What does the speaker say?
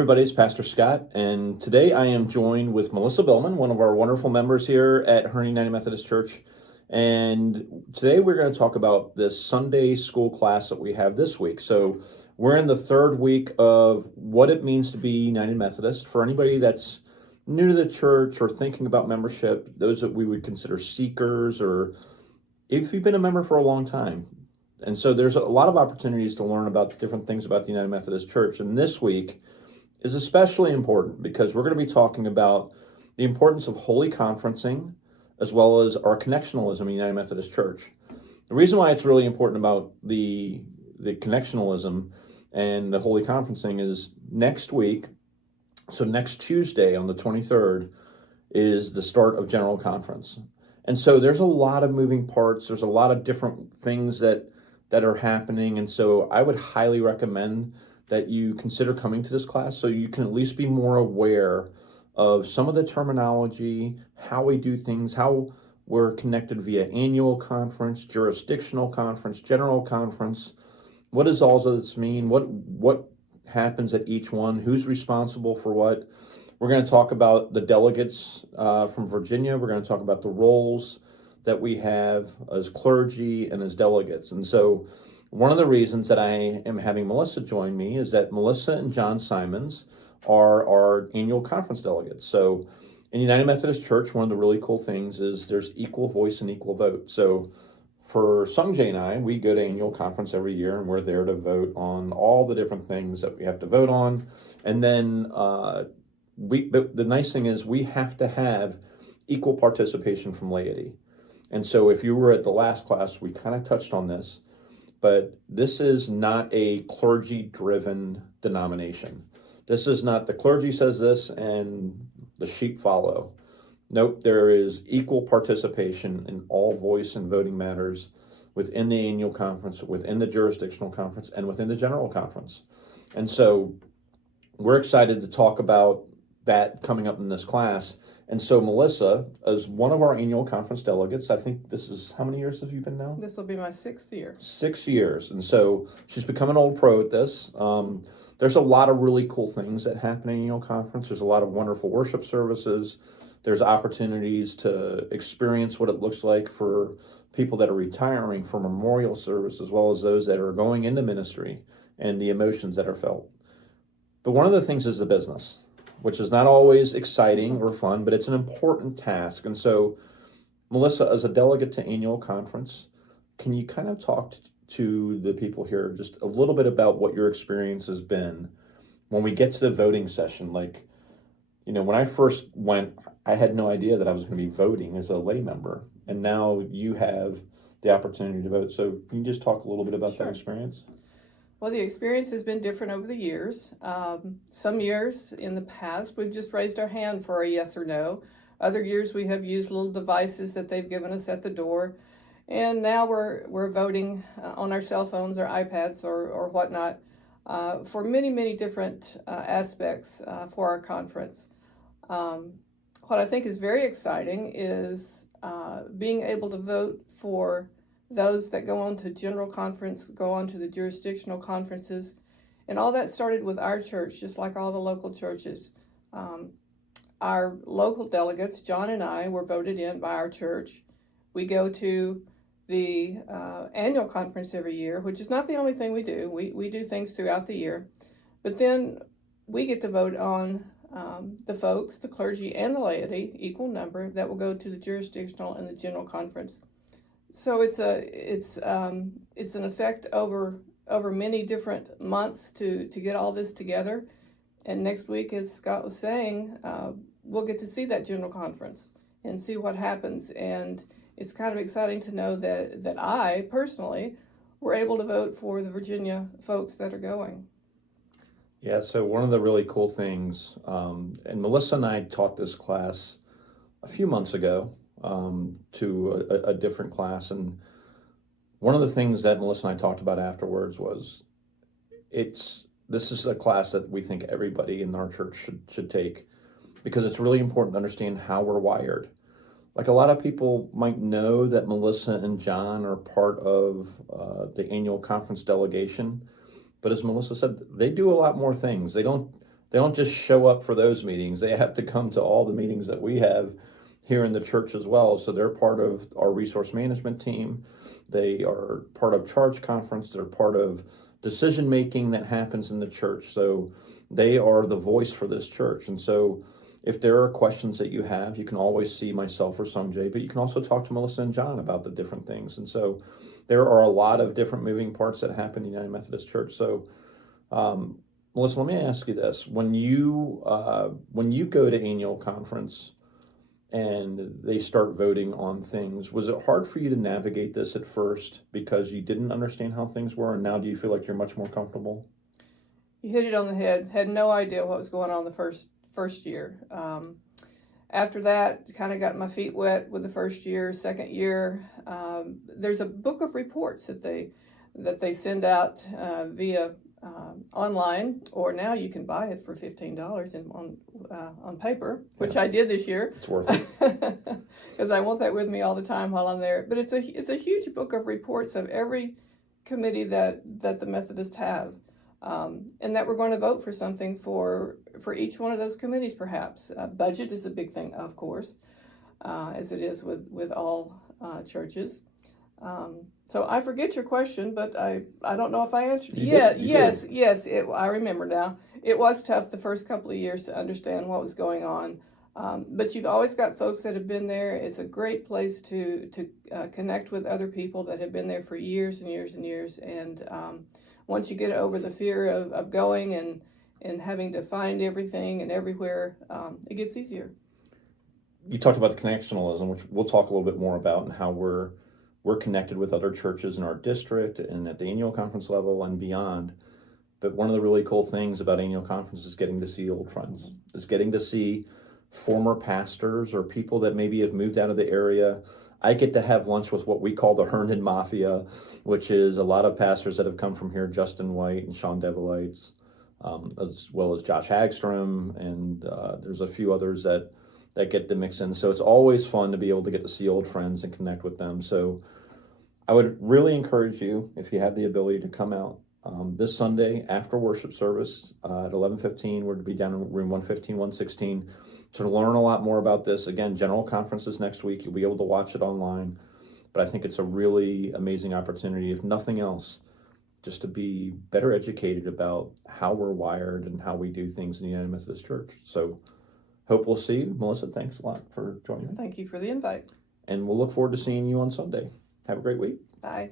Everybody, it's Pastor Scott, and today I am joined with Melissa Billman, one of our wonderful members here at Herndon United Methodist Church. And today we're going to talk about this Sunday school class that we have this week. So we're in the third week of what it means to be United Methodist. For anybody that's new to the church or thinking about membership, those that we would consider seekers, or if you've been a member for a long time. And so there's a lot of opportunities to learn about different things about the United Methodist Church. And this week is especially important because we're going to be talking about the importance of holy conferencing as well as our connectionalism in United Methodist Church. The reason why it's really important about the connectionalism and the holy conferencing is next week, so next Tuesday on the 23rd, is the start of General Conference. And so there's a lot of moving parts. There's a lot of different things that are happening. And so I would highly recommend that you consider coming to this class so you can at least be more aware of some of the terminology, how we do things, how we're connected via annual conference, jurisdictional conference, general conference. What does all of this mean? What happens at each one? Who's responsible for what? We're going to talk about the delegates from Virginia. We're going to talk about the roles that we have as clergy and as delegates. And so one of the reasons that I am having Melissa join me is that Melissa and John Simons are our annual conference delegates. So in United Methodist Church, one of the really cool things is there's equal voice and equal vote. So for Sungjay and I, we go to annual conference every year, and we're there to vote on all the different things that we have to vote on. And then but the nice thing is we have to have equal participation from laity. And so if you were at the last class, we kind of touched on this. But this is not a clergy-driven denomination. This is not the clergy says this and the sheep follow. Nope, there is equal participation in all voice and voting matters within the annual conference, within the jurisdictional conference, and within the general conference. And so we're excited to talk about that coming up in this class. And so Melissa, as one of our annual conference delegates, I think this is, how many years have you been now? This will be my 6th year. 6 years. And so she's become an old pro at this. There's a lot of really cool things that happen in annual conference. There's a lot of wonderful worship services. There's opportunities to experience what it looks like for people that are retiring for memorial service, as well as those that are going into ministry and the emotions that are felt. But one of the things is the business, which is not always exciting or fun, but it's an important task. And so, Melissa, as a delegate to annual conference, can you kind of talk to the people here just a little bit about what your experience has been when we get to the voting session? Like, you know, when I first went, I had no idea that I was going to be voting as a lay member. And now you have the opportunity to vote. So can you just talk a little bit about that experience? Well, the experience has been different over the years. Some years in the past, we've just raised our hand for a yes or no. Other years, we have used little devices that they've given us at the door. And now we're voting on our cell phones or iPads or whatnot for many, many different aspects for our conference. What I think is very exciting is being able to vote for those that go on to general conference, go on to the jurisdictional conferences. And all that started with our church, just like all the local churches. Our local delegates, John and I, were voted in by our church. We go to the annual conference every year, which is not the only thing we do. We do things throughout the year. But then we get to vote on the folks, the clergy and the laity, equal number, that will go to the jurisdictional and the general conference. So it's an effect over many different months to get all this together. And next week, as Scott was saying, we'll get to see that general conference and see what happens. And it's kind of exciting to know that I personally were able to vote for the Virginia folks that are going. Yeah, so one of the really cool things, and Melissa and I taught this class a few months ago to a different class, and one of the things that Melissa and I talked about afterwards was this is a class that we think everybody in our church should take, because it's really important to understand how we're wired. Like, a lot of people might know that Melissa and John are part of the annual conference delegation, but as Melissa said, they do a lot more things. They don't they don't just show up for those meetings. They have to come to all the meetings that we have here in the church as well. So they're part of our resource management team. They are part of charge conference. They're part of decision making that happens in the church. So they are the voice for this church. And so if there are questions that you have, you can always see myself or Sanjay, but you can also talk to Melissa and John about the different things. And so there are a lot of different moving parts that happen in United Methodist Church. So Melissa, let me ask you this: when you go to annual conference and they start voting on things, was it hard for you to navigate this at first because you didn't understand how things were, and now do you feel like you're much more comfortable? You hit it on the head. Had no idea what was going on the first year. After that, kind of got my feet wet with the first year. Second year, there's a book of reports that they send out via online, or now you can buy it for $15 on paper, which I did this year. It's worth it because I want that with me all the time while I'm there. But it's a huge book of reports of every committee that the Methodists have. And that we're going to vote for something for each one of those committees, perhaps. Budget is a big thing, of course, as it is with all churches. So I forget your question, but I don't know if I answered. Yes. I remember now. It was tough the first couple of years to understand what was going on. But you've always got folks that have been there. It's a great place to connect with other people that have been there for years and years and years. And once you get over the fear of going and having to find everything and everywhere, it gets easier. You talked about the connectionalism, which we'll talk a little bit more about, and how we're connected with other churches in our district and at the annual conference level and beyond. But one of the really cool things about annual conference is getting to see old friends, is getting to see former pastors or people that maybe have moved out of the area. I get to have lunch with what we call the Herndon Mafia, which is a lot of pastors that have come from here, Justin White and Sean Devilites, as well as Josh Hagstrom, and there's a few others that get to mix in. So it's always fun to be able to get to see old friends and connect with them. So I would really encourage you, if you have the ability, to come out this Sunday after worship service at 11:15. We're to be down in room 115, 116 to learn a lot more about this. Again, general conferences next week. You'll be able to watch it online. But I think it's a really amazing opportunity, if nothing else, just to be better educated about how we're wired and how we do things in the United Methodist Church. So hope we'll see you. Melissa, thanks a lot for joining me. Thank you for the invite. And we'll look forward to seeing you on Sunday. Have a great week. Bye.